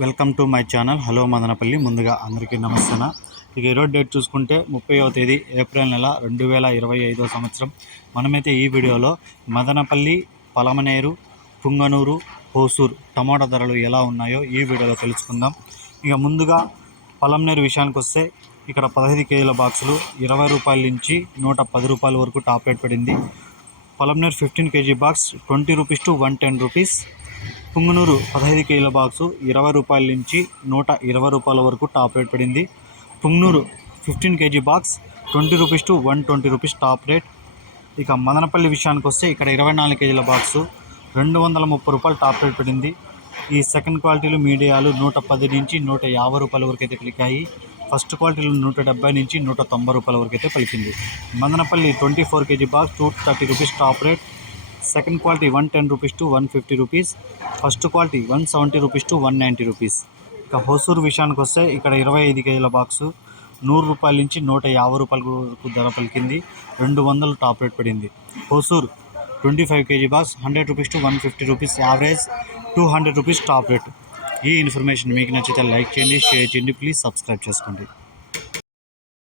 Welcome to my channel. Hello Madanapalle. ముందుగా అందరికీ నమస్తేనా. ఇక ఈరోజు డేట్ చూసుకుంటే ముప్పైవ తేదీ ఏప్రిల్ నెల రెండు వేల ఇరవై ఐదో సంవత్సరం. మనమైతే ఈ వీడియోలో మదనపల్లి పలమనేరు పుంగనూరు హోసూర్ టమాటా ధరలు ఎలా ఉన్నాయో ఈ వీడియోలో తెలుసుకుందాం. ఇక ముందుగా పలమనేరు విషయానికి వస్తే ఇక్కడ పదహైదు కేజీల బాక్సులు ఇరవై రూపాయల నుంచి నూట పది రూపాయల వరకు టాప్ రేట్ పడింది. Palamaneru fifteen KG box twenty rupees to one ten rupees. Punganuru పదహైదు కేజీల బాక్సు ఇరవై రూపాయల నుంచి నూట ఇరవై రూపాయల వరకు టాప్ రేట్ పడింది. Punganuru fifteen KG box twenty rupees to one twenty rupees top rate. ఇక మదనపల్లి విషయానికి వస్తే ఇక్కడ ఇరవై నాలుగు కేజీల బాక్సు రెండు వందల ముప్పై రూపాయలు టాప్ రేట్ పడింది. ఈ సెకండ్ క్వాలిటీలు మీడియాలు నూట పది నుంచి నూట యాభై రూపాయల వరకు అయితే పలికాయి. ఫస్ట్ క్వాలిటీలు నూట డెబ్బై నుంచి నూట తొంభై రూపాయల వరకు అయితే పలికింది. Madanapalle twenty four KG box two thirty rupees top rate. Second quality one ten rupees to one fifty rupees first quality one seventy rupees to one ninety rupees ఇక హోసూర్ విషయానికి వస్తే ఇక్కడ ఇరవై ఐదు కేజీల బాక్సు నూరు రూపాయల నుంచి నూట యాభై రూపాయల వరకు ధర పలికింది. రెండు వందలు టాప్ రేట్ పడింది. Hosur twenty five KG box hundred rupees to one fifty rupees average two hundred rupees top rate. ఈ ఇన్ఫర్మేషన్ మీకు నచ్చితే లైక్ చేయండి షేర్ చేయండి ప్లీజ్ సబ్స్క్రైబ్ చేసుకోండి.